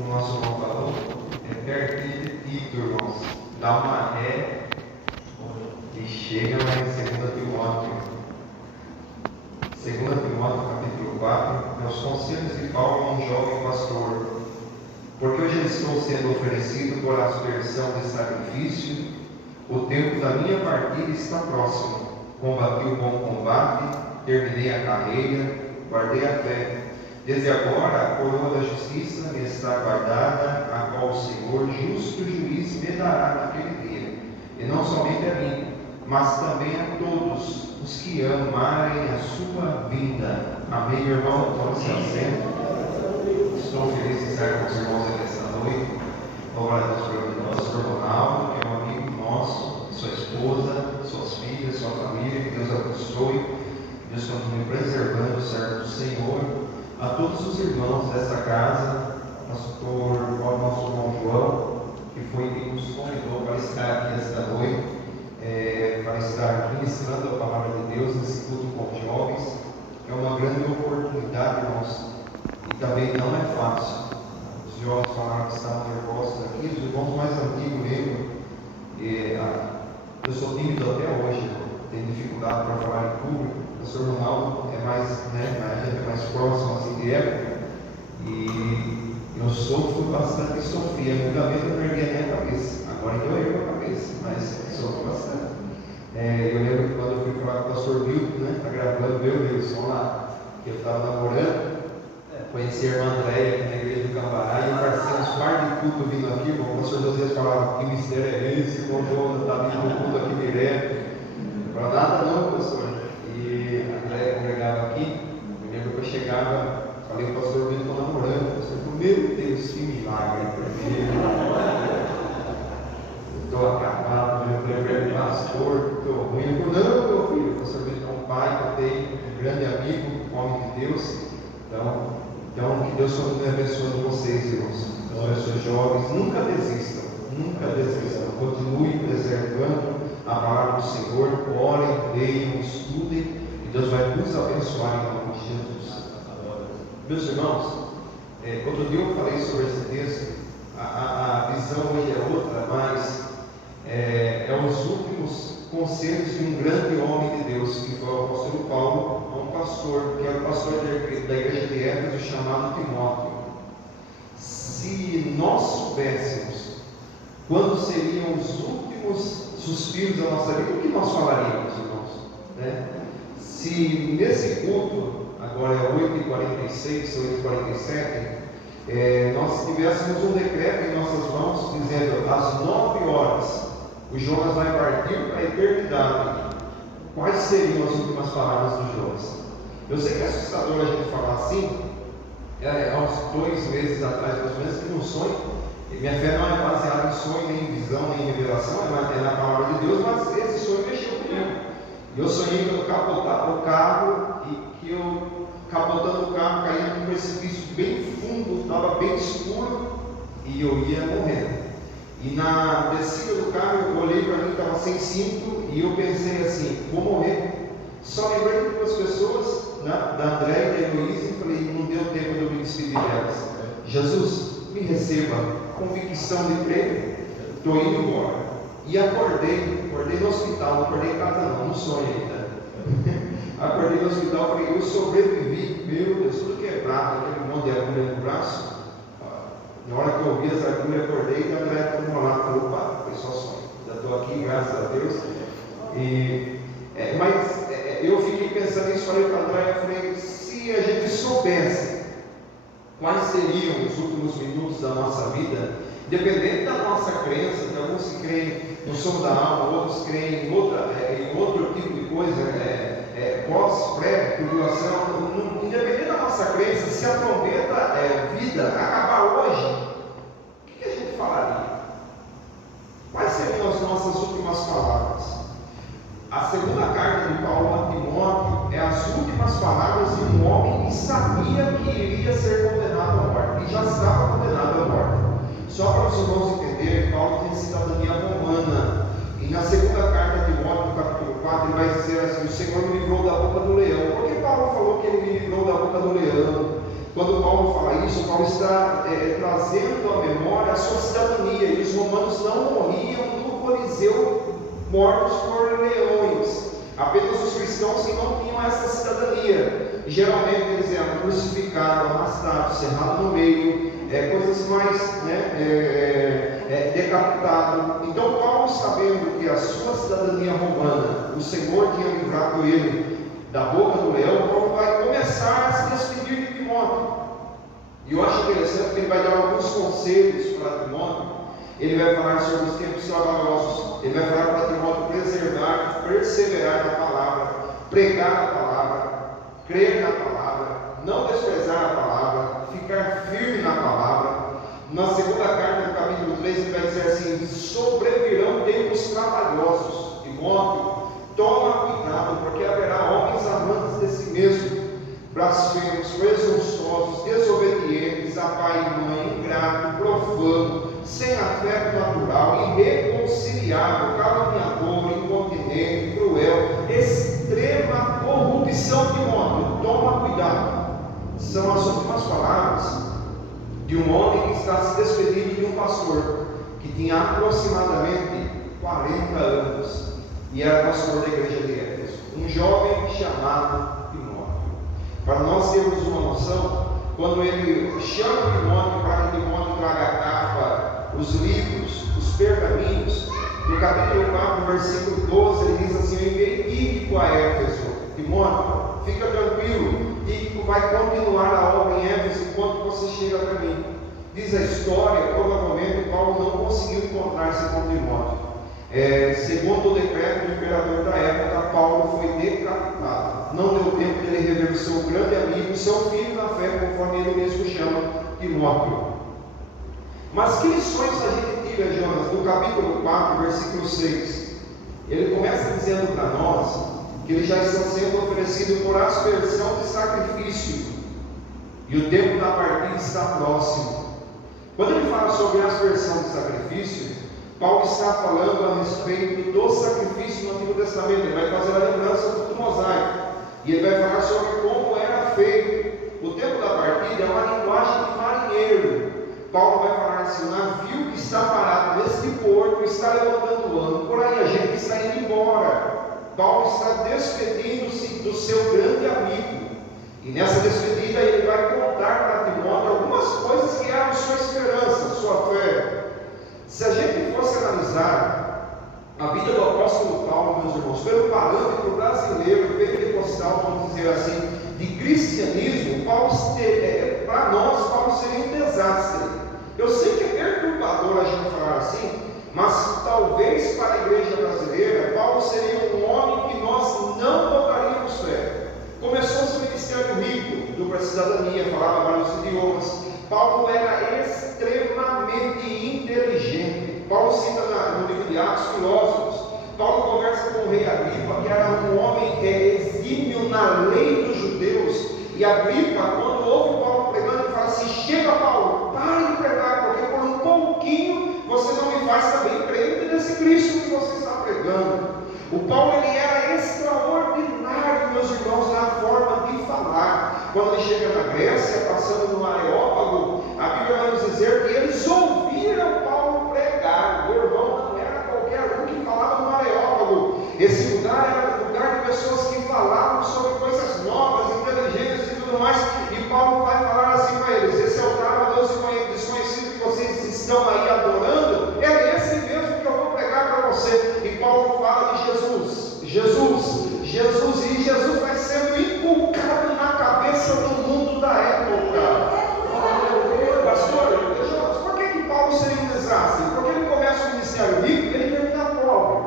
como o nosso irmão falou, é pertinho de Tito, irmãos. Dá uma ré e chega lá em 2 Timóteo. 2 Timóteo capítulo 4, é os conselhos de Paulo a um jovem pastor. Porque hoje estou sendo oferecido por aspersão de sacrifício, o tempo da minha partida está próximo. Combati o bom combate, terminei a carreira, guardei a fé. Desde agora a coroa da justiça me está guardada, a qual o Senhor, justo juiz, me dará naquele dia. E não somente a mim, mas também a todos os que amarem a sua vinda. Amém, irmão? Vamos se assento. Estou feliz de estar com os irmãos aqui esta noite. Glória a Deus pelo pastor Ronaldo, que é um amigo nosso, sua esposa, suas filhas, sua família. Que Deus abençoe. Deus continue preservando o servo do Senhor. A todos os irmãos desta casa, pastor, ao nosso irmão João, que foi quem nos convidou para estar aqui esta noite, para estar ministrando a palavra de Deus nesse culto com os jovens. É uma grande oportunidade, irmãos, e também não é fácil. Os jovens falaram que estavam nervosos aqui, os irmãos mais antigos mesmo. Eu sou tímido até hoje, tenho dificuldade para falar em público. O pastor Ronaldo é mais, a gente é mais próximo assim de época, e eu sofro bastante e sofri. Antigamente eu perdi a minha cabeça, agora eu erro a cabeça, mas sofro bastante. Eu lembro que quando eu fui falar com o pastor Milton, está gravando, meu Deus, vamos lá, que eu estava namorando, conheci a irmã Andréia aqui na igreja do Cambará, e apareceu uns par de culto vindo aqui, o pastor José falava, que mistério é esse, o irmão está vindo no culto aqui direto. Eu falava, nada não, pastor. E a Andréia congregava aqui. Eu lembro que eu chegava, falei com o pastor Vitor, estou namorando. O pastor falou, meu Deus, que milagre, porque estou acabado, eu falei, pastor, estou ruim. Ele falou, não, meu filho, o pastor Vitor é um pai que eu tenho, um grande amigo, um homem de Deus. Então que Deus continue abençoando vocês, irmãos. Os jovens, nunca desistam, continue preservando a palavra do Senhor, orem, leiam, estudem, e Deus vai nos abençoar em nome de Jesus. Meus irmãos, outro dia eu falei sobre esse texto, a visão hoje é outra, mas é os últimos conselhos de um grande homem de Deus, que foi o apóstolo Paulo, a um pastor, que era o pastor da igreja de Éfeso, chamado Timóteo. Se nós soubéssemos quando seriam os últimos suspiros da nossa vida, o que nós falaríamos, irmãos? Se nesse culto, agora é 8h46, 8h47, nós tivéssemos um decreto em nossas mãos dizendo às 9h o Jonas vai partir para a eternidade, quais seriam as últimas palavras do Jonas? Eu sei que é assustador a gente falar assim. Há uns 2 meses atrás, mais ou menos, tive um sonho. Minha fé não é baseada em sonho, nem em visão, nem em revelação, é na palavra de Deus, mas esse sonho mexeu comigo. E eu sonhei que eu capotava o carro, e que eu, capotando o carro, caía num precipício bem fundo, estava bem escuro, e eu ia morrendo. E na descida do carro, eu olhei para mim, estava sem cinto, e eu pensei assim, vou morrer. Só lembrei de 2 pessoas, da Andréia e da Heloísa, e falei, não deu tempo de eu me despedir delas. Jesus, me receba, convicção de crer, estou indo embora. E acordei no hospital, não acordei em casa não, no sonho ainda. Acordei no hospital, falei, eu sobrevivi, meu Deus, tudo quebrado, aquele monte de agulha no braço. Na hora que eu ouvi as agulhas, acordei e a Andréia tomou lá, falou, opa, foi só sonho, já estou aqui, graças a Deus. Mas eu fiquei pensando nisso, falei para a Andréia, falei, se a gente soubesse quais seriam os últimos minutos da nossa vida, independente da nossa crença, que alguns se creem no som da alma, outros creem em outro tipo de coisa, pós, pré, tribulação, independente da nossa crença, se a trombeta vida acabar hoje, o que a gente falaria? Quais seriam as nossas últimas palavras? A segunda carta de Paulo a Timóteo é as últimas palavras de um homem que sabia que iria ser condenado à morte, e já estava condenado à morte. Só para os irmãos entenderem, Paulo tem cidadania romana, e na segunda carta de Timóteo, no capítulo 4, ele vai dizer assim, o Senhor me livrou da boca do leão. Por que Paulo falou que ele me livrou da boca do leão? Quando Paulo fala isso, Paulo está trazendo à memória a sua cidadania, e os romanos não morriam no Coliseu mortos por leões, apenas os cristãos que não tinham essa cidadania. E geralmente eles eram crucificados, arrastados, cerrados no meio, coisas mais decapitados. Então Paulo, sabendo que a sua cidadania romana, o Senhor tinha livrado ele da boca do leão, Paulo vai começar a se despedir de Timóteo. E eu acho interessante que ele vai dar alguns conselhos para Timóteo. Ele vai falar sobre os tempos trabalhosos. Ele vai falar para Timóteo preservar, perseverar na palavra, pregar a palavra, crer na palavra, não desprezar a palavra, ficar firme na palavra. Na segunda carta, no capítulo 3, ele vai dizer assim: sobrevirão tempos trabalhosos. Timóteo, toma cuidado, porque haverá homens amantes de si mesmo, blasfemos, presunçosos, desobedientes a pai e mãe, ingrato, profano, sem afeto natural, irreconciliável, caluniador, incontinente, cruel, extrema corrupção. Timóteo, toma cuidado. São as últimas palavras de um homem que está se despedindo de um pastor que tinha aproximadamente 40 anos e era pastor da igreja de Éfeso, um jovem chamado Timóteo. Para nós termos uma noção, quando ele chama Timóteo para que Timóteo traga a capa, os livros, os pergaminhos, no capítulo 4, versículo 12, ele diz assim: eu enviei Tíquico a Éfeso. Timóteo, fica tranquilo, Tíquico vai continuar a obra em Éfeso enquanto você chega para mim. Diz a história, provavelmente Paulo não conseguiu encontrar-se com Timóteo. Segundo o decreto do imperador da época, Paulo foi decapitado. Não deu tempo de ele rever o seu grande amigo, seu filho na fé, conforme ele mesmo chama, Timóteo. Mas que lições a gente tira, Jonas, do capítulo 4, versículo 6? Ele começa dizendo para nós que ele já está sendo oferecido por aspersão de sacrifício, e o tempo da partida está próximo. Quando ele fala sobre aspersão de sacrifício, Paulo está falando a respeito do sacrifício no Antigo Testamento. Ele vai fazer a lembrança do mosaico, e ele vai falar sobre como era feito. O tempo da partida é uma linguagem de marinheiro. Paulo vai falar assim: o navio que está parado neste porto está levantando o âncora e a gente está indo embora. Paulo está despedindo-se do seu grande amigo, e nessa despedida ele vai contar para Timóteo algumas coisas que eram sua esperança, sua fé. Se a gente fosse analisar a vida do apóstolo Paulo, meus irmãos, pelo parâmetro brasileiro, pentecostal, vamos dizer assim, de cristianismo, para nós, Paulo seria um desastre. Eu sei que é perturbador a gente falar assim, mas talvez para a igreja brasileira, Paulo seria um homem que nós não botaríamos fé. Começou seu ministério rico, dupla cidadania, falava vários idiomas. Paulo era extremamente inteligente. Paulo cita no livro de Atos filósofos. Paulo conversa com o rei Agripa, que era um homem exímio na lei dos judeus. E Agripa, quando ouve Paulo pregando, ele fala assim: chega, Paulo, pare de pregar, porque por um pouquinho você não me faz também crente nesse Cristo que você está pregando. O Paulo, ele era extraordinário, meus irmãos, na forma de falar. Quando ele chega na Grécia, passando no Areópago, a Bíblia vai nos dizer que eles ouviram Paulo pregar. O irmão não era qualquer um que falava no Areópago. Esse lugar era lugar de pessoas que falavam sobre coisas novas, inteligentes e tudo mais. E Paulo vai falar assim para eles: esse altar a Deus desconhecido que vocês estão aí adorando, é esse mesmo que eu vou pregar para você. E Paulo fala de Jesus, e Jesus vai sendo inculcado na cabeça do mundo da época. Pastor, por que Paulo seria um desastre? Porque ele começa o ministério rico e ele termina pobre.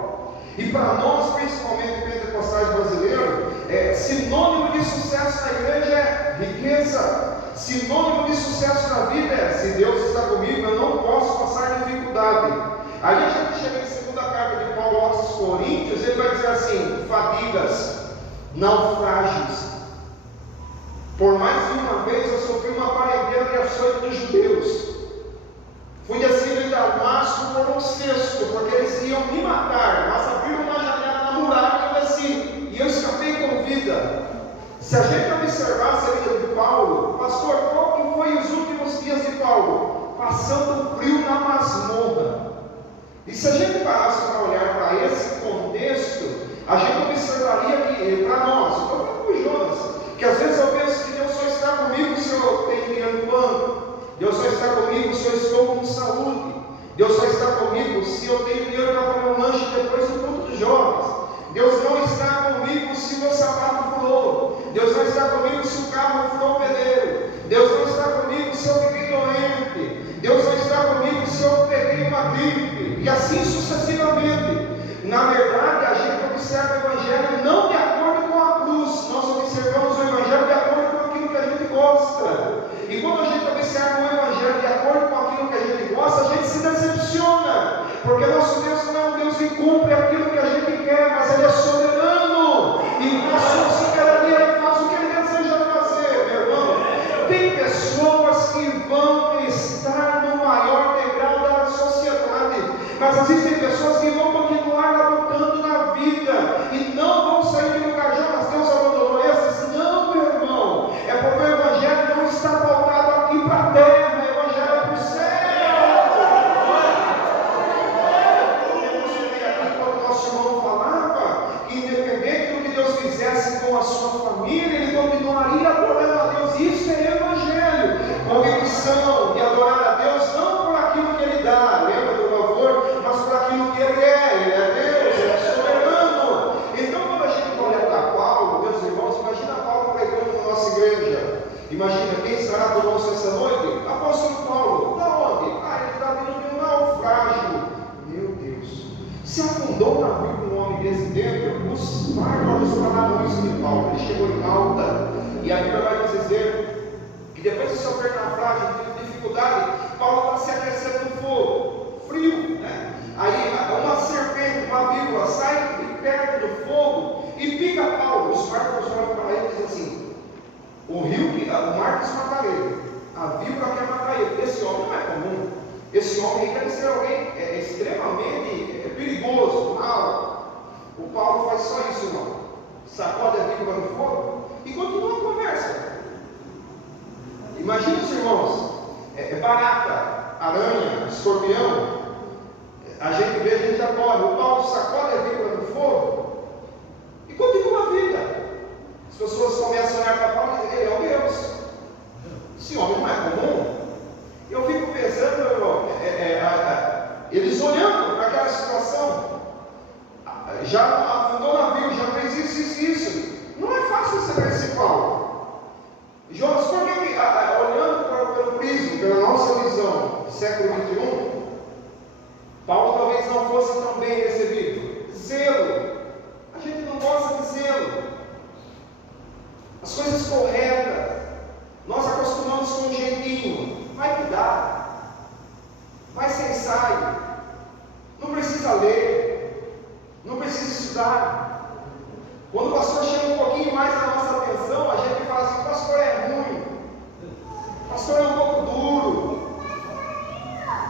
E para nós, principalmente pentecostais brasileiros, sinônimo de sucesso na igreja é riqueza. Sinônimo de sucesso na vida é: se Deus está comigo, eu não posso passar dificuldade. Aí a gente chega em segunda carta de Paulo aos Coríntios, ele vai dizer assim: fadigas, naufrágios. Por mais de uma vez eu sofri uma parentela de açoite dos judeus. Fui descido em Damasco por um cesto, porque eles iam me matar, mas abriram uma janela na muralha e eu desci, e eu escapei com vida. Se a gente observasse a vida de Paulo, pastor, E se a gente parasse para olhar para esse contexto, a gente observaria que, para nós, estou falando com o Jonas, que às vezes eu penso que Deus só está comigo se eu tenho dinheiro no banco, Deus só está comigo se eu estou com saúde, Deus só está comigo se eu tenho dinheiro para comer um lanche depois do culto dos jovens. Deus não está comigo se o meu sapato furou, Deus não está comigo se o carro furou o pneu, Deus não está comigo se eu fiquei doente, Deus não está comigo se eu peguei uma gripe, e assim sucessivamente. Na verdade, a gente observa o Evangelho não de acordo com a cruz, nós observamos o Evangelho de acordo com aquilo que a gente gosta. E quando a gente observa o Evangelho de acordo com aquilo que a gente gosta, a gente se decepciona, porque nosso Deus não é um Deus que cumpre aquilo que a gente quer, mas Ele é soberano, e na sua soberania Ele faz o que Ele deseja fazer, meu irmão. Tem pessoas que vão estar no maior degrau da sociedade, mas existem pessoas que vão continuar lutando na vida e não vão sair do lugar. Jonas, Deus abandonou esses? Não, meu irmão, é porque o Evangelho não está pautado aqui para a terra, o Evangelho é para o céu. Aqui quando o nosso irmão falava que independente do que Deus fizesse com a sua família, ele continuaria adorando a Deus. Isso é Evangelho, convicção de adorar a Deus não por aquilo que Ele dá, lembra do louvor, mas por aquilo que Ele é Deus, Ele é soberano. Então quando a gente olha para Paulo, meus irmãos, imagina Paulo pregando na nossa igreja, imagina quem estará conosco essa noite? Apóstolo Paulo, da onde? Ele está vindo de um naufrágio, meu Deus, se afundou o navio com um homem desse dentro. Os bárbaros falaram isso de Paulo, ele chegou em Malta, e a Bíblia vai nos dizer que depois de sofrer naufrágio, de dificuldade, Paulo está se aquecendo no fogo, frio, né? Aí uma serpente, uma víbora, sai de perto do fogo e pica Paulo. Os bárbaros olham para ele e dizem assim: o mar quis matar ele, a víbora quer matar ele. Esse homem não é comum, esse homem deve ser alguém extremamente perigoso, mal. O Paulo faz só isso, irmão, sacode a víbora no fogo e continua a conversa. Imagina os irmãos, barata, aranha, escorpião, a gente vê, a gente já corre. O Paulo sacode a víbora no fogo e continua a vida. As pessoas começam a olhar para Paulo e dizem: ele é o Deus. Esse homem não é comum. Eu fico pensando, irmão, eles olhando para aquela situação, já afundou o navio, já fez isso. Não é fácil saber esse Paulo. Jonas, por que olhando pelo prisma, pela nossa visão do século XXI, Paulo talvez não fosse tão bem recebido? Zelo. A gente não gosta de zelo. As coisas corretas, nós acostumamos com um jeitinho. Vai que dá, vai sem ensaio, não precisa ler, não precisa estudar. Quando o pastor chama um pouquinho mais a nossa atenção, a gente fala assim: pastor é ruim, pastor é um pouco duro.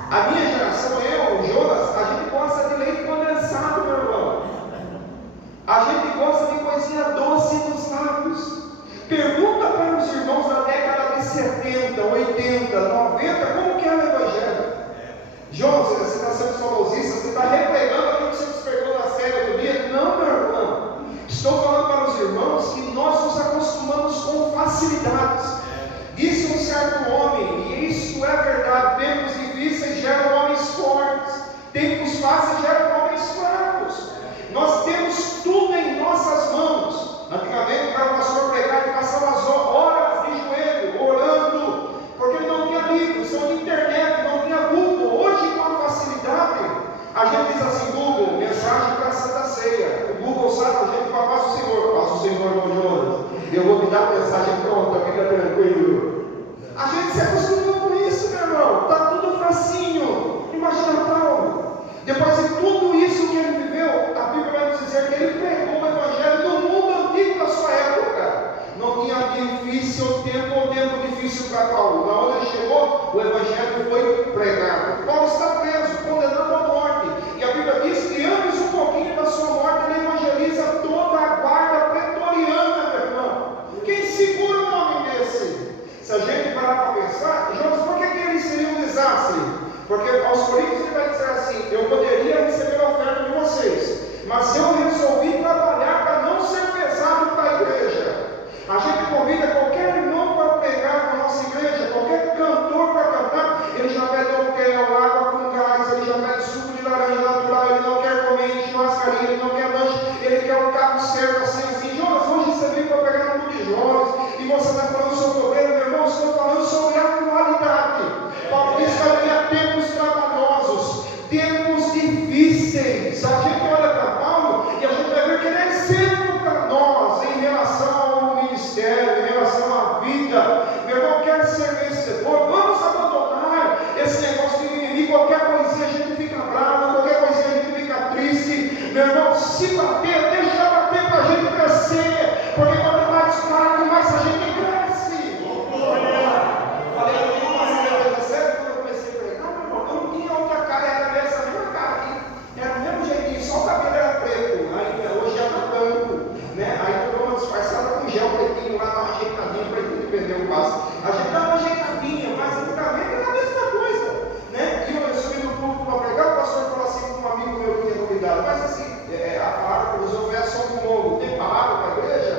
A minha geração, eu, o Jonas, a gente gosta de leite condensado, meu irmão. A gente gosta de coisinha doce nos lábios. Pergunta para os irmãos da década de 70, 80, 90, como que era o Evangelho. Jonas, você está sendo saudosista, você está repregando aquilo que você nos pregou na série do dia? Não, meu irmão. Estou falando para os irmãos que nós nos acostumamos com facilidades. Disse um certo homem, e isso é verdade: tempos difíceis geram homens fortes, tempos fáceis geram homens fracos. Nós temos tudo em nossas mãos. Antigamente, para o pastor pregar, ele passava as horas de joelho, orando, porque ele não tinha livros, não tinha internet, não tinha Google. Hoje, com a facilidade, a gente diz assim: Google, mensagem para a Santa Ceia. O Google sabe, a gente fala: paz o Senhor, com Jonas. Eu vou me dar a mensagem pronta, fica tranquilo. A gente se acostumou com isso, meu irmão. Está tudo facinho. Imagina Paulo. Depois de tudo isso que ele viveu, a Bíblia vai nos dizer que ele pregou o Evangelho no mundo antigo da sua época. Não tinha difícil tempo ou tempo difícil para Paulo. Na hora ele chegou, o Evangelho foi pregado. Paulo está preso, condenado à morte. E a Bíblia diz que antes um pouquinho da sua morte, ele evangeliza toda a guarda pretoriana, meu irmão. Quem segura um homem desse? Se a gente parar para pensar, Jonas, por que ele seria um desastre? Porque aos Coríntios ele vai dizer assim: eu poderia mas eu resolvi trabalhar para não ser pesado para a igreja. A gente convida qualquer irmão para pregar na nossa igreja, qualquer cantor para cantar, ele já pede água com gás, ele já pede suco de laranja natural, ele não quer comer em churrascaria, ele não quer lanche, ele quer um carro certo assim. Jonas, hoje você veio para pregar no mundo de jovens, e você está falando sobre o problema, meu irmão, estou falando sobre a atualidade. Paulo diz que havia tempos trabalhosos, tempos difíceis. A gente olha para Paulo e a gente vai ver que ele é exemplo para nós em relação ao ministério, em relação à vida. Meu irmão, quer ser vencedor? Vamos abandonar esse negócio de mimimi. Qualquer coisinha a gente fica bravo, qualquer coisinha a gente fica triste. Meu irmão, se bater, deixa bater para a gente crescer, porque quanto mais bate, mais a gente cresce. Falei, quando eu comecei a pregar, meu irmão, eu não tinha outra cara, era essa mesma cara aqui, era do mesmo jeitinho, só o cabelo era preto, aí hoje já está branco, né? Aí eu dou uma disfarçada com gel pretinho lá, dá uma ajeitadinha para ele perder o passo. A gente dá uma ajeitadinha, mas antigamente era a mesma coisa, né? E eu subi no púlpito para pregar, o pastor falou assim com um amigo meu que tinha convidado, mas assim, a palavra que ele usou foi a som do morro, tem palavra para a igreja?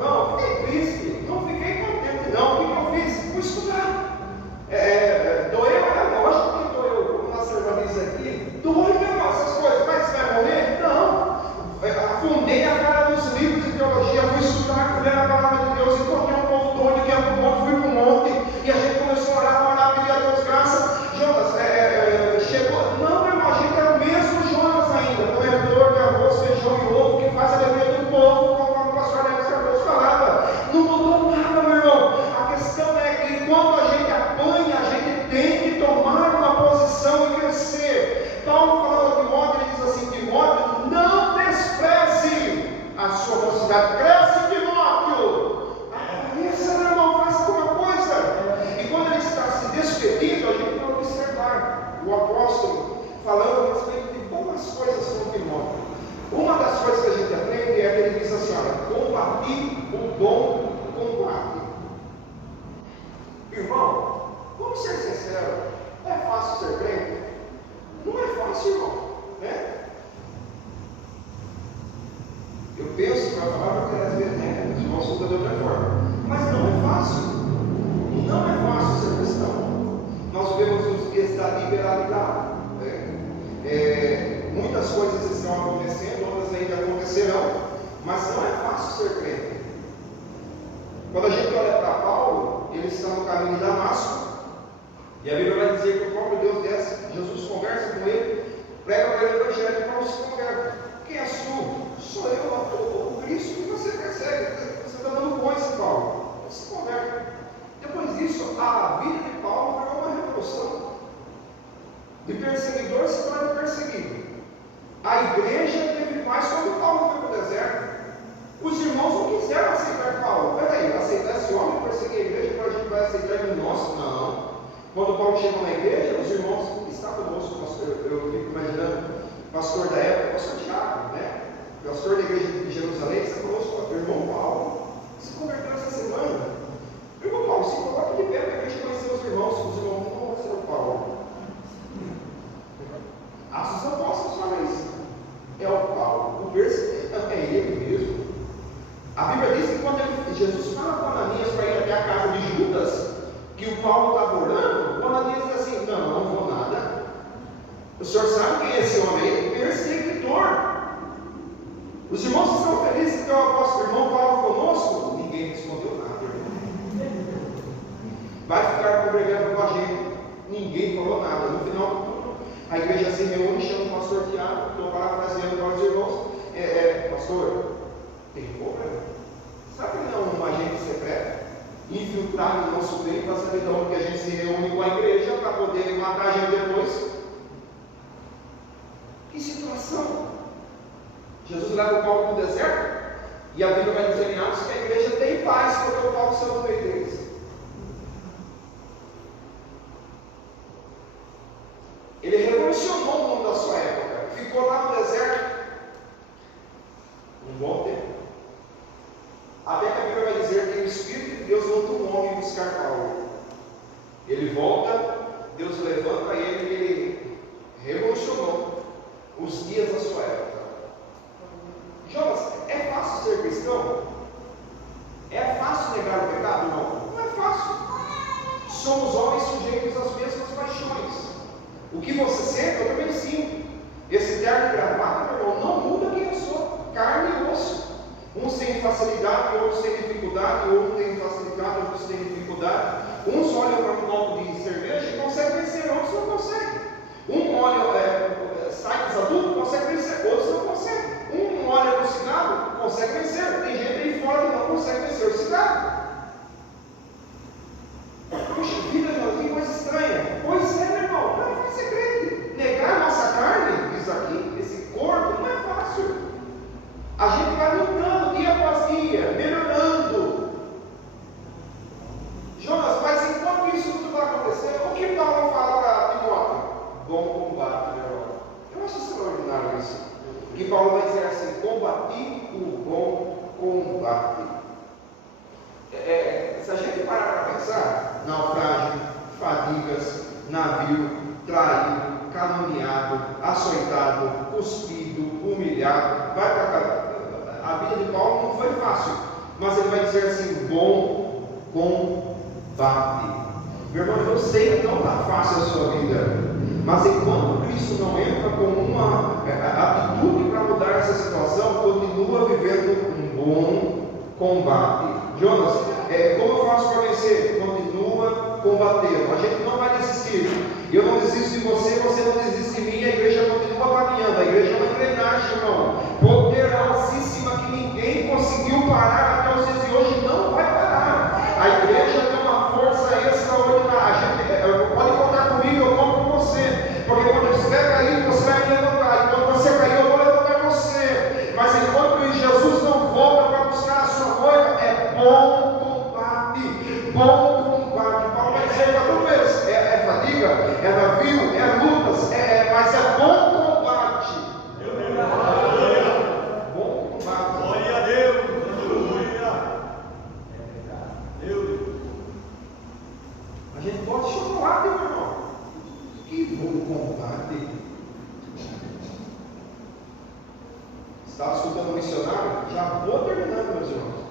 Não, fiquei triste, não fiquei contente não, o que eu fiz? Fui estudar. Doeu, é lógico que doeu, como nós servamos aqui, dói mesmo essas coisas, mas vai morrer? Não. Afundei a cara nos livros de teologia, fui estudar, ler a palavra de Deus, encontrei um povo doido que ia para o monte, fui para o monte, e a gente começou a orar, pedir a Deus graça. Jonas, chegou, não, meu irmão, a gente é o mesmo Jonas ainda, comedor de arroz, feijão e ovo, que faz a alegria do povo, conforme o pastor Alex Cardoso falava. Não mudou nada, meu irmão. A questão é que quando a gente apanha, a gente tem que tomar uma posição e crescer. Paulo falando a Timóteo, ele diz assim: Timóteo, não despreze a sua mocidade, cresce, Timóteo. Isso, meu irmão, faz alguma coisa. E quando ele está se despedindo, a gente vai observar o apóstolo falando a respeito de boas coisas com Timóteo. Uma das coisas que a gente aprende é que ele diz assim: olha, combati o bom combate. Irmão, vamos ser sinceros, é fácil ser crente? Não é fácil, irmão, né? Eu penso que vai falar porque às vezes, né, os irmãos são de outra forma, mas não é fácil. Não é fácil ser cristão. Nós vivemos os dias da liberalidade, né? Muitas coisas estão acontecendo, outras ainda acontecerão, mas não é fácil ser crente. Quando a gente olha para Paulo, ele está no caminho de Damasco, e a Bíblia vai dizer que o próprio Deus desce, Jesus conversa com ele, prega para ele o evangelho, e Paulo se converte. Quem és tu? Sou eu, o Cristo que você persegue. Você está dando coisa, Paulo. Ele se converte. Depois disso, a vida de Paulo virou uma revolução. De perseguidor se torna perseguido. A igreja teve paz quando Paulo foi para o deserto. Os irmãos não quiseram aceitar Paulo. Peraí, aceitar esse homem, perseguir a igreja, para a gente vai aceitar ele nosso? Não. Quando Paulo chegou na igreja, os irmãos está conosco, pastor. Eu fico imaginando, pastor da época, pastor Tiago, né? Pastor da igreja de Jerusalém, está conosco, o irmão Paulo. Se converteu essa semana. Irmão Paulo, se coloca de pé para a igreja conhecer os irmãos. Os irmãos não vão ser o Paulo. Atos dos Apóstolos fala isso. É o Paulo. O perseguidor é ele mesmo. A Bíblia diz que quando Jesus fala com Ananias para ir até a casa de Judas, que o Paulo estava orando, o Ananias diz assim: não vou nada. O senhor sabe quem é esse homem aí? Perseguidor. Os irmãos estão felizes que o apóstolo irmão Paulo conosco? Ninguém respondeu nada, irmão. Vai ficar congregando com a gente? Ninguém falou nada. No final do culto, a igreja se reúne, chama o pastor Tiago, estou parafraseando para os irmãos. Pastor, tem problema. Sabe que não é um agente secreto? Infiltrado no nosso meio para saber de onde que a gente se reúne com a igreja para poder matar a gente depois? Que situação! Jesus leva o Paulo para o deserto, e a Bíblia vai dizer em Atos que a igreja tem paz porque o Paulo saiu do meio deles. Ele revolucionou o mundo da sua época, ficou lá no deserto um bom tempo, até que a Bíblia vai dizer que o Espírito de Deus mandou um homem buscar Paulo. Ele volta, Deus levanta ele e ele revolucionou os dias da sua época. O que você sente, eu também sinto. Esse terno e gravata, meu irmão, não muda quem eu sou. Carne e osso. Uns têm facilidade, outros têm dificuldade, outros têm facilidade, outros têm dificuldade. Uns olham para um copo de cerveja e conseguem vencer, outros não conseguem. Um olha sites adultos, consegue vencer, outros não conseguem. Um olha para o cigarro, consegue vencer. Tem gente aí fora que não consegue vencer o cigarro. Puxa vida, irmão, que coisa estranha. Pois é, meu irmão, não é fácil crente. Negar a nossa carne, diz aqui, esse corpo, não é fácil. A gente vai lutando dia após dia, melhorando. Jonas, mas enquanto isso tudo vai acontecer, o que Paulo fala para Timóteo? Bom combate, meu irmão. Eu acho extraordinário isso. Que Paulo vai dizer assim: combati o bom combate. Se a gente parar para pensar, naufrágio, fadigas, navio, traído, caluniado, açoitado, cuspido, humilhado, vai para cá. A vida de Paulo não foi fácil, mas ele vai dizer assim: bom combate. Meu irmão, eu sei que não está fácil a sua vida, mas enquanto Cristo não entra com uma atitude para mudar essa situação, continua vivendo um bom combate. Jonas, como eu faço para vencer? Continua combatendo. A gente não vai desistir. Eu não desisto de você, você não desiste de mim. A igreja continua caminhando. A igreja é uma engrenagem, irmão, poderosíssima, que ninguém conseguiu parar até os dias de hoje. Não vai parar. A igreja tem uma força extraordinária. Pode contar comigo, eu conto com você. Porque quando eu estiver caído, você vai me levantar. E quando você cair, eu vou levantar você. Mas enquanto Jesus não volta para buscar a sua noiva, é bom combate. Bom combate. Paulo vai dizer para tu mesmo: é fadiga, é navio, é lutas, mas é bom combate. Bom combate. Glória a Deus. Aleluia. Deus. A gente pode chocolate, meu irmão. Que bom combate. Estava escutando um missionário, já vou terminando, meus irmãos,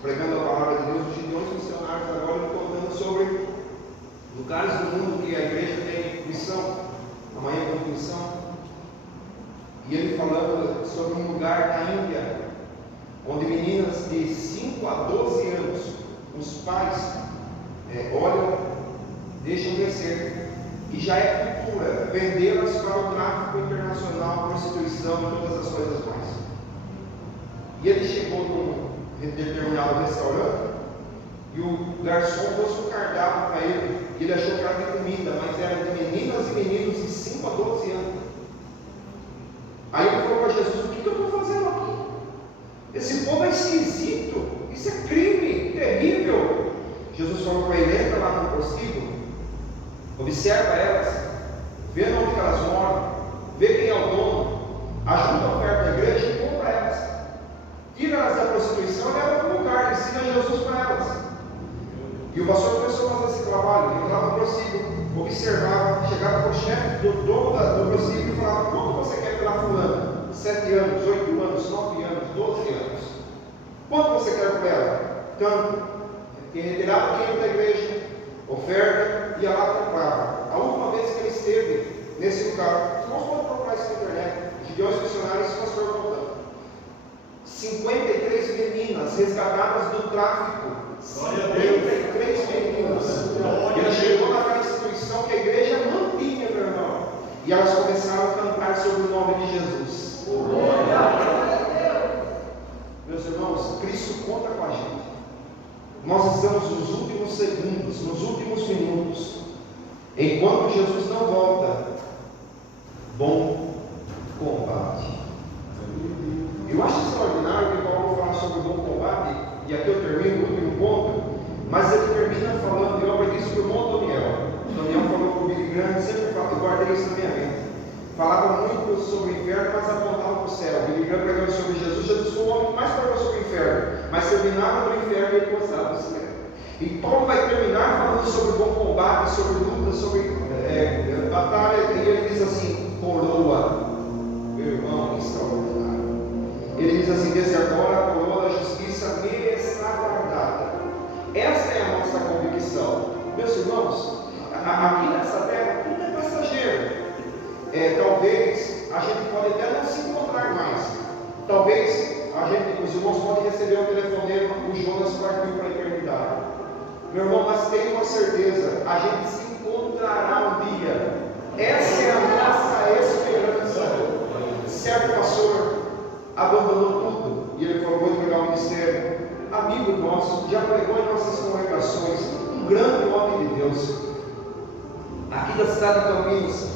pregando a palavra de Deus. Os gideões missionários agora me contando sobre lugares do mundo que a igreja tem missão, amanhã tem missão, e ele falando sobre um lugar na Índia, onde meninas de 5 a 12 anos, os pais olham, deixam crescer, e já é cultura vendê-las para o tráfico internacional, prostituição e todas as coisas mais. E ele chegou num determinado restaurante e o garçom trouxe um cardápio para ele. Ele achou que era de comida, mas era de meninas e meninos de 5 a 12 anos. Aí ele falou para Jesus: o que eu estou fazendo aqui? Esse povo é esquisito, isso é crime terrível. Jesus falou para ele: entra lá no prostíbulo, observa elas, vê onde elas moram, vê quem é o dono, ajuda a oferta da igreja e compra elas. Tira elas da prostituição e leva para um lugar, ensina Jesus para elas. E o pastor começou a fazer esse trabalho, entrava no prostíbulo, observava, chegava para o chefe do dono do prostíbulo e falava: quanto você quer pela fulana? 7 anos, 8 anos, 9 anos, 12 anos. Quanto você quer por ela? Tanto. Quem retirava dinheiro da igreja, oferta, ia lá e comprava. A última vez que ele esteve nesse lugar, os irmãos podem procurar isso na internet, Gideões Missionários, o pastor contando, 53 meninas resgatadas do tráfico. 53 meninas. Ele chegou naquela instituição que a igreja mantinha, meu irmão, e elas começaram a cantar sobre o nome de Jesus. Meus irmãos, Cristo conta com a gente. Nós estamos nos últimos segundos, nos últimos minutos. Enquanto Jesus não volta, bom combate. Eu acho extraordinário que Paulo fala sobre o bom combate, e aqui eu termino o último ponto, mas ele termina falando, eu aprendi isso por irmão Daniel. Daniel falou comigo grande, sempre falo, eu guardei isso na minha mente. Falava muito sobre o inferno, mas apontava para o céu. Billy Graham pregando sobre Jesus. Jesus foi o homem que mais falou sobre o inferno, mas terminava no inferno e ele gostava do céu. E Paulo vai terminar falando sobre bom combate, sobre luta, sobre batalha, e ele diz assim: coroa, meu irmão, extraordinário. Ele diz assim: desde agora a coroa da justiça me está guardada. Esta é a nossa convicção. Meus irmãos, aqui nessa terra tudo é passageiro. talvez a gente pode até não se encontrar mais. Talvez os irmãos podem receber um telefonema, o Jonas partiu para a eternidade. Meu irmão, mas tenha uma certeza, a gente se encontrará um dia. Essa é a nossa esperança. Certo pastor abandonou tudo e ele falou: vou entregar o ministério. Amigo nosso, já pregou em nossas congregações, um grande homem de Deus, aqui da cidade de Campinas.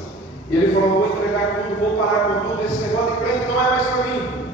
E ele falou: vou entregar tudo, vou parar com tudo, esse negócio de crente não é mais para mim.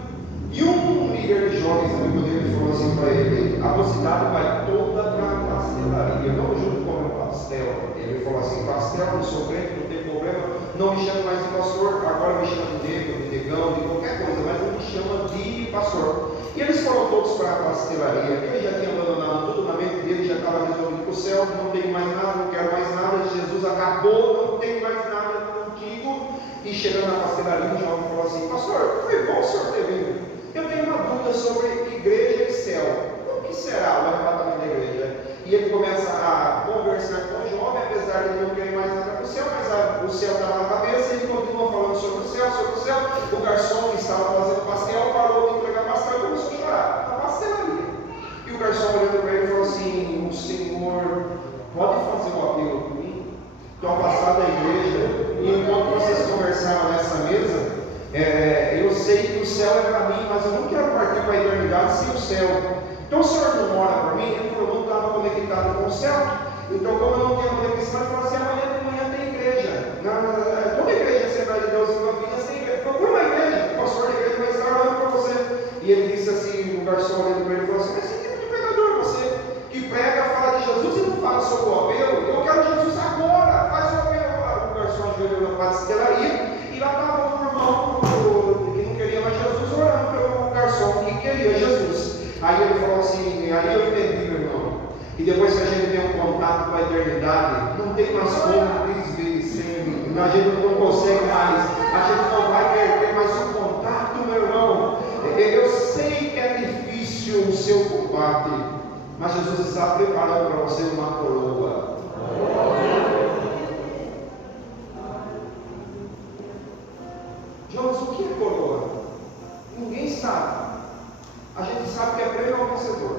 E um líder de jovens amigo dele falou assim para ele: a mocidade vai toda para a pastelaria, não junto com o pastel. Ele falou assim: pastel, não sou crente, não tem problema, não me chama mais de pastor, agora me chama de negro, de negão, de qualquer coisa, mas não me chama de pastor. E eles foram todos para a pastelaria. Ele já tinha abandonado tudo, na mente dele já estava resolvido para o céu, não tenho mais nada, não quero mais nada, Jesus acabou, não tenho mais nada contigo. E chegando na pastelaria, o jovem falou assim: pastor, foi bom o senhor ter vindo. Eu tenho uma dúvida sobre igreja e céu. O que será o arrebatamento da igreja? E ele começa a conversar com o jovem, apesar de não querer mais nada para o céu, mas o céu estava na cabeça, e ele continua falando sobre o céu, sobre o céu. O garçom que estava fazendo pastel parou de entregar pastel e começou a chorar na pastelaria. E o garçom olhando para ele falou assim: o senhor pode fazer um apelo por mim? Estou afastado da igreja, e enquanto vocês conversavam nessa mesa, eu sei que o céu é para mim, mas eu não quero partir para a eternidade sem o céu. Então o senhor não ora para mim? Ele falou: não estava conectado com o céu. Então, como eu não tinha conexão, ele falou assim: amanhã de manhã tem igreja. Toda igreja Assembleia de Deus em Campinas tem igreja. Procura uma igreja, o pastor da igreja vai estar orando para você. E ele disse assim: o garçom olhando para ele falou assim: mas que tipo de pregador você? Que prega, fala de Jesus e não fala sobre o apelo? Eu quero Jesus agora, faz o apelo. O garçom ajoelhou na pastelaria e lá estava um irmão que não queria mais Jesus orando pelo garçom que queria Jesus. Aí ele falou assim: aí eu entendi, meu irmão, e depois que a gente tem um contato com a eternidade, não tem mais como desver, a gente não consegue mais, a gente não vai ter mais um contato, meu irmão. Eu sei que é difícil o seu combate, mas Jesus está preparando para você uma coroa. Jonas, o que é coroa? Ninguém sabe. A gente sabe que é prêmio ao vencedor.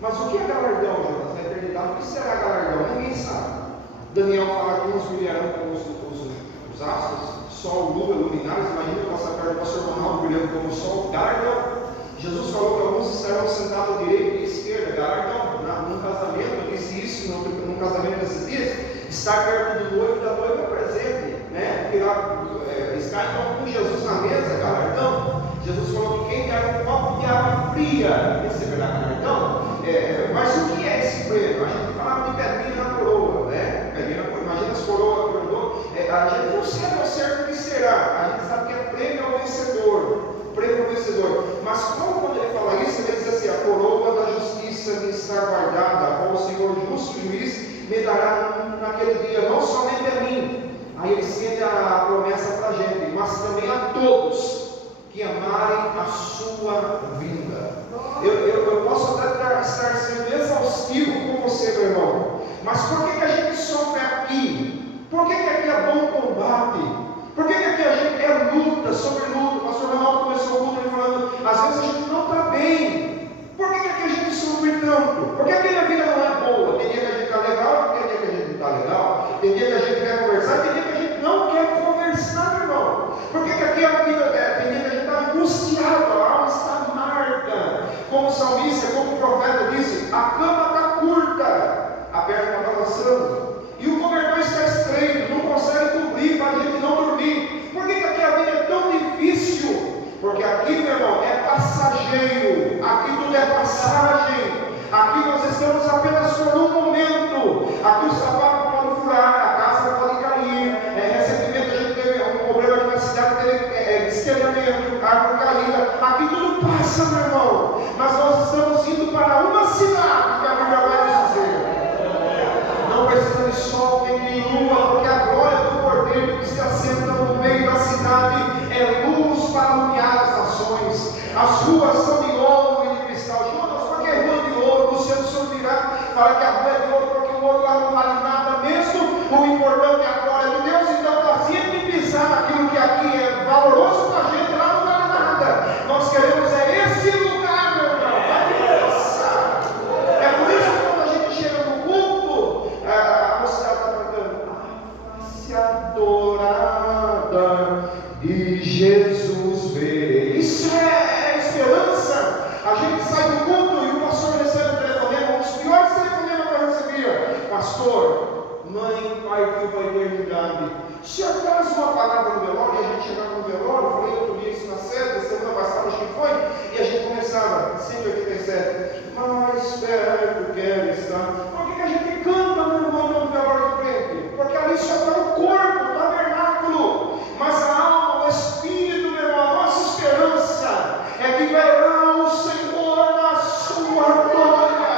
Mas o que é galardão, Jonas, na eternidade? O que será galardão? Ninguém sabe. Daniel fala que uns brilharão como os astros, sol, lua, luminares. Imagina passar perto do pastor Ronaldo brilhando como o sol, galardão. Jesus falou que alguns estarão sentados à direita e à esquerda, galardão. Num casamento, eu disse isso num casamento desses dias, estar perto do noivo e da noiva é presente, né? Porque lá, estar então com Jesus na mesa, galardão. Jesus falou que quem quer um copo de água fria receberá galardão. Mas o que é esse prêmio? A gente falava de pedrinha na coroa, né? Imagina as coroas que mandou. A gente não sabe ao certo o que será. A gente sabe que é prêmio ao vencedor. Prêmio ao vencedor. Mas como quando ele fala isso, ele diz assim: a coroa da justiça me está guardada, qual o Senhor justo juiz me dará naquele dia, não somente a mim. Aí ele estende a promessa para a gente, mas também a todos que amarem a sua vinda. Eu posso até estar sendo exaustivo com você, meu irmão, mas por que a gente sofre aqui? Por que aqui é bom combate? Por que aqui a gente é luta sobre luta? O pastor Ronaldo começou o culto falando: às vezes a gente não está bem. Por que aqui a gente sofre tanto? Porque aqui a vida não é boa. Tem dia que a gente está legal, tem dia que a gente não está legal, tem dia que a gente quer conversar, tem dia que a gente não quer conversar, meu irmão. Porque aqui a vida tem dia que a gente está angustiado, a alma está amarga. Como o salmista, como o profeta disse: a cama está curta, a perna está balançando, e o cobertor está estreito, não consegue cobrir para a gente não dormir. Por que aqui a vida é tão difícil? Porque aqui, meu irmão, é passageiro, aqui tudo é passagem, aqui nós estamos apenas por um momento, aqui o sapato pode furar, a casa pode cair. Recentemente a gente teve um problema aqui na cidade, teve destelhamento, árvore caída, aqui tudo passa, meu irmão, mas nós estamos indo para uma cidade que a Bíblia vai nos dizer: não precisa de sol nem de lua, porque a glória do Cordeiro que se assenta no meio da cidade é luz para iluminar as nações. As ruas são de ouro e de cristal. Jonas, por que rua de ouro? O senhor virá, fala que a rua é de ouro, porque o ouro lá não vale nada mesmo. O importante é a glória de Deus. Então, assim de pisar naquilo 17: mais perto quero estar. Por que a gente canta, meu irmão, no velório do crente? Porque ali só está o corpo, o tabernáculo, mas a alma, o espírito, meu irmão, a nossa esperança é que verá o Senhor na sua glória.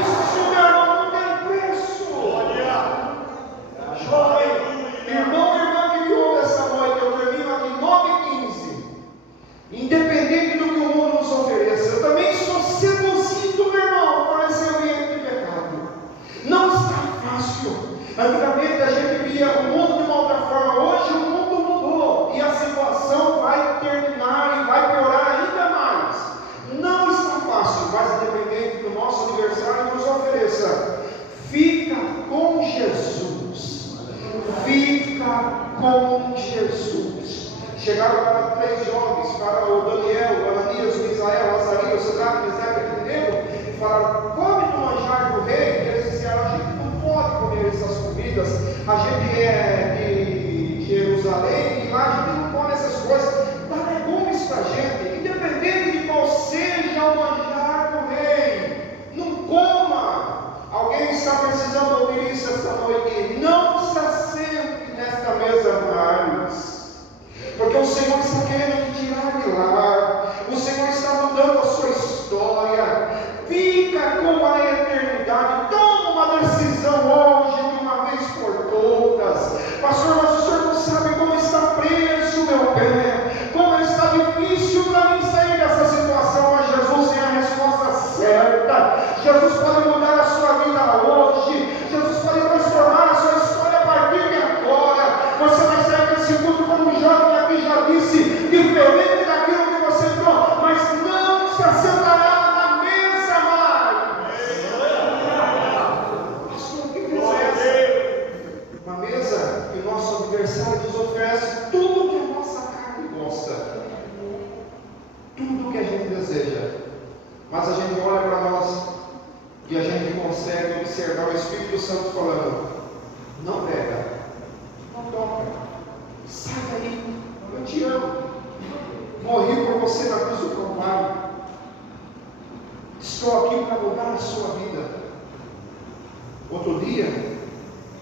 Isso, meu irmão, não tem preço. Jovem, irmão e irmã que me ouve essa noite, eu termino aqui 9h15. Independente do que o mundo nos ofereça, eu também sou seduzido, meu irmão, por esse ambiente de pecado. Não está fácil. Antigamente a gente via o mundo de uma outra forma. Hoje o mundo mudou e a situação vai terminar e vai piorar ainda mais. Não está fácil, mas independente do nosso aniversário nos ofereça, fica com Jesus. Fica com Jesus. Chegaram para 3 jovens, para o Daniel, o Ananias, o Misael, o Azarias, o Sadraque, o Mesaque e Abednego, e falaram: come do manjar do rei. E eles disseram: a gente não pode comer essas comidas, a gente é de Jerusalém, e lá a gente não come essas coisas. Dá legumes para a gente, independente de qual seja o manjar do rei, não coma. Alguém está precisando ouvir isso esta noite? Não se assente nesta mesa mais. Porque o Senhor está querendo te tirar de lá. O Senhor está mudando a sua história. Fica com a eternidade. Toma uma decisão hoje, de uma vez por todas. Pastor, mas o Senhor não sabe como está preso o meu pé, como está difícil para mim sair dessa situação. Mas Jesus tem a resposta certa. Jesus pode mudar a sua vida hoje. Jesus pode transformar a sua história a partir de agora. Você vai sair desse culto como um jovem aqui já disse, diferente daquilo que você entrou, mas não se assentará na mesa mais. Pastor, o que é essa? Uma mesa que o nosso adversário nos oferece tudo que a nossa carne gosta, tudo que a gente deseja, mas a gente olha para nós e a gente consegue observar o Espírito Santo falando: não pega, não toca, sai daí, eu te amo, morri por você na cruz do Calvário, estou aqui para mudar a sua vida. Outro dia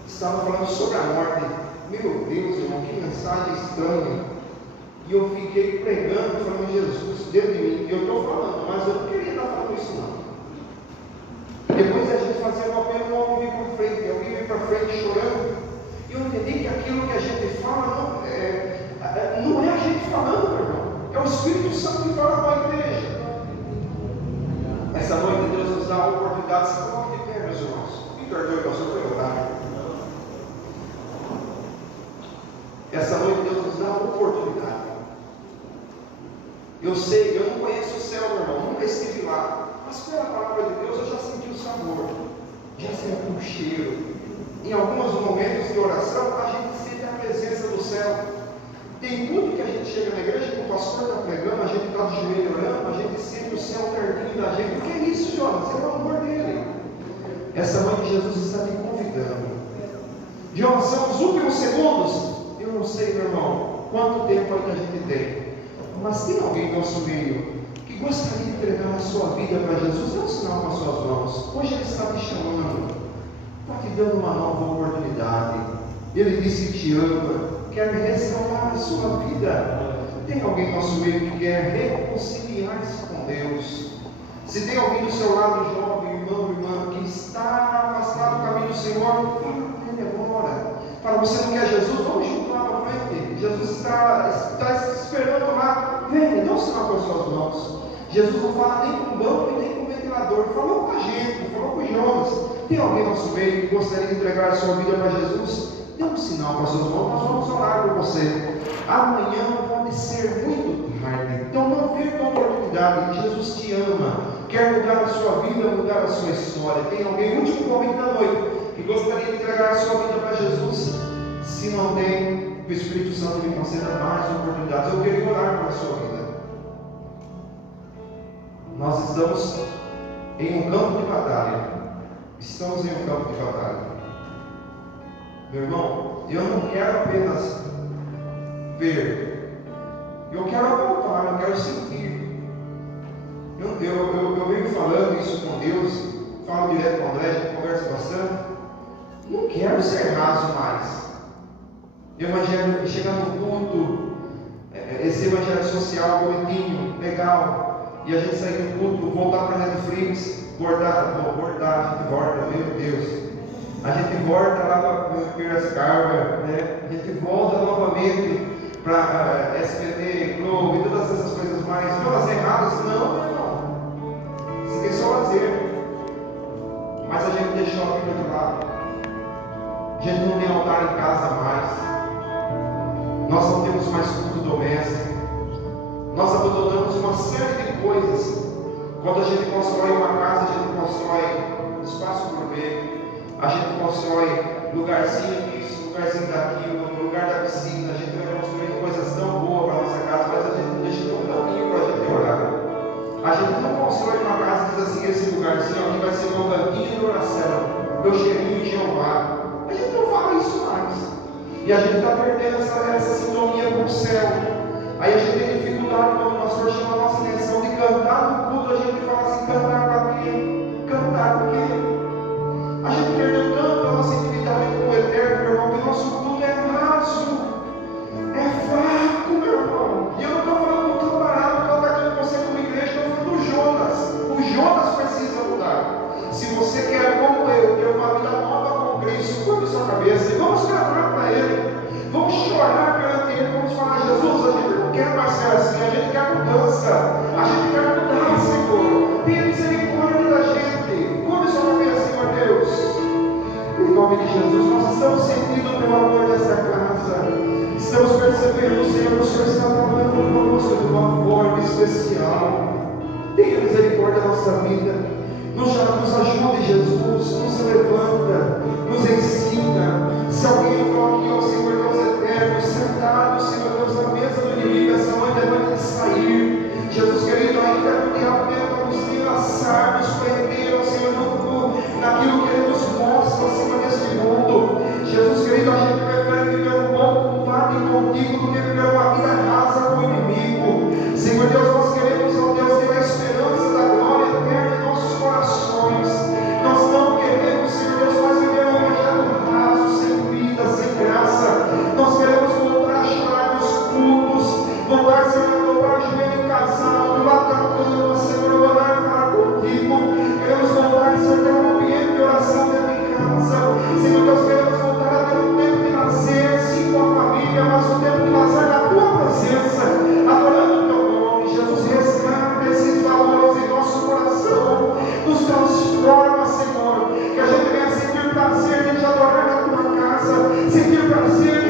estava falando sobre a morte. Meu Deus, irmão, que mensagem estranha. E eu fiquei pregando, falando: Jesus, dentro de mim, eu estou falando, mas eu não queria estar falando isso não. Depois a gente fazia o apelo, o homem vir para frente, alguém vir para frente chorando. E eu entendi que aquilo que a gente fala não é a gente falando, meu irmão. É o Espírito Santo que fala com a igreja. Essa noite Deus nos dá a oportunidade de se colocar de pé, meus irmãos. Me perdoe, pastor, foi orar. Essa noite Deus nos dá a oportunidade. Eu sei, eu não conheço o céu, meu irmão, nunca estive lá. Mas pela palavra de Deus eu já senti o sabor, já senti o cheiro. Em alguns momentos de oração a gente sente a presença do céu. Tem culto que a gente chega na igreja, que o pastor está pregando, a gente está de joelho orando, a gente sente o céu pertinho da gente. O que é isso, Jonas? É o amor dele. Essa noite Jesus está te convidando. Jonas, são os últimos segundos. Eu não sei, meu irmão, quanto tempo ainda a gente tem. Mas tem alguém no nosso meio que gostaria de entregar a sua vida para Jesus? Dê um sinal com as suas mãos. Hoje Ele está te chamando, está te dando uma nova oportunidade. Ele disse que te ama, quer restaurar a sua vida. Tem alguém no nosso meio que quer reconciliar-se com Deus? Se tem alguém do seu lado, jovem, irmão, irmã, que está afastado do caminho do Senhor, fala com Ele agora. Para você não quer Jesus, vamos junto lá na frente. Jesus está esperando lá. Vem, dê um sinal com as suas mãos. Jesus não fala nem com banco e nem com ventilador. Falou com a gente, falou com os jovens. Tem alguém no nosso meio que gostaria de entregar a sua vida para Jesus? Dê um sinal com as suas mãos. Nós vamos orar por você. Amanhã pode ser muito tarde. Então não perca a oportunidade. Jesus te ama. Quer mudar a sua vida, mudar a sua história. Tem alguém, último convite da noite, que gostaria de entregar a sua vida para Jesus? Se não tem, o Espírito Santo me conceda mais oportunidades. Eu queria orar pela sua vida. Nós estamos em um campo de batalha. Estamos em um campo de batalha. Meu irmão, eu não quero apenas ver. Eu quero apontar, eu quero sentir. Eu venho falando quero ser raso mais. Evangelho, chegar no culto, esse evangelho social bonitinho, legal, e a gente sair do culto, voltar para a Netflix, bordar, a gente borda, meu Deus. A gente volta lá para Piracicaba, né? A gente volta novamente para SBT, Globo e todas essas coisas mais. Todas erradas? Não. Isso aqui é só lazer. Mas a gente deixou a Bíblia de lado. A gente não tem altar em casa mais. Nós não temos mais culto doméstico. Nós abandonamos uma série de coisas. Quando a gente constrói uma casa, a gente constrói espaço gourmet. A gente constrói lugarzinho disso, lugarzinho daquilo, lugar da piscina. A gente vai construindo coisas tão boas para a nossa casa, mas a gente não deixa tão caminho para a gente orar. A gente não constrói uma casa e diz assim: esse lugarzinho aqui vai ser meu cantinho de oração, meu cheirinho de Jeová. A gente não fala isso mais. E a gente está perdendo essa sintonia com o céu. Aí a gente tem dificuldade quando o pastor chama a nossa atenção de cantar no culto. A gente fala assim: cantar para quê? Cantar para quê? A gente perdeu tanto a nossa intimidade com o Eterno, meu irmão, que o nosso culto é raso, é fraco, meu irmão. E eu não estou falando do camarada que eu estou aqui com você como igreja, estou falando do Jonas. O Jonas precisa mudar. Se você quer, como eu, ter uma vida nova com Cristo, curva sua cabeça e vamos cantar para Ele. Vamos chorar perante Ele, vamos falar: Jesus, a gente não quer mais ser assim, a gente quer mudança, a gente quer mudar, Senhor. Tenha misericórdia da gente. Curva sua cabeça, Senhor Deus. Em nome de Jesus, nós estamos sentindo o teu amor dessa casa. Estamos percebendo, Senhor, que o Senhor está trabalhando conosco de uma forma especial. Tenha misericórdia da nossa vida. Nos ajude, Jesus. Nos levanta, nos ensina. Se alguém entrou aqui, ó Senhor Deus eterno, sentado, Senhor Deus, na mesa do inimigo, essa noite é noite de sair. Jesus querido, ainda que o diabo tenta nos enlaçar, nos prender, ó Senhor, naquilo que Ele nos mostra, Senhor, neste mundo. Jesus querido, a gente prefere viver um bom combate contigo do que viver uma vida rasa com o inimigo. Senhor Deus, nós queremos, ó Deus, ter a esperança da glória eterna em nossos corações. Nós não queremos, Senhor Deus, mais viver um evangelho raso, sem vida, sem graça. Nós queremos voltar a chorar nos cultos, voltar, Senhor, a dobrar o joelho em casal, do lado da cama, Senhor, orar e falar contigo. Queremos voltar, Senhor, a ter um ambiente de oração dentro de casa. Senhor Deus, queremos voltar a ter um tempo de lazer, sim, com a família, mas um tempo de lazer na tua presença, adorando o teu nome. Jesus, resgata esses valores em nosso coração, nos transforma, Senhor, que a gente venha sentir prazer de te adorar na tua casa, sentir prazer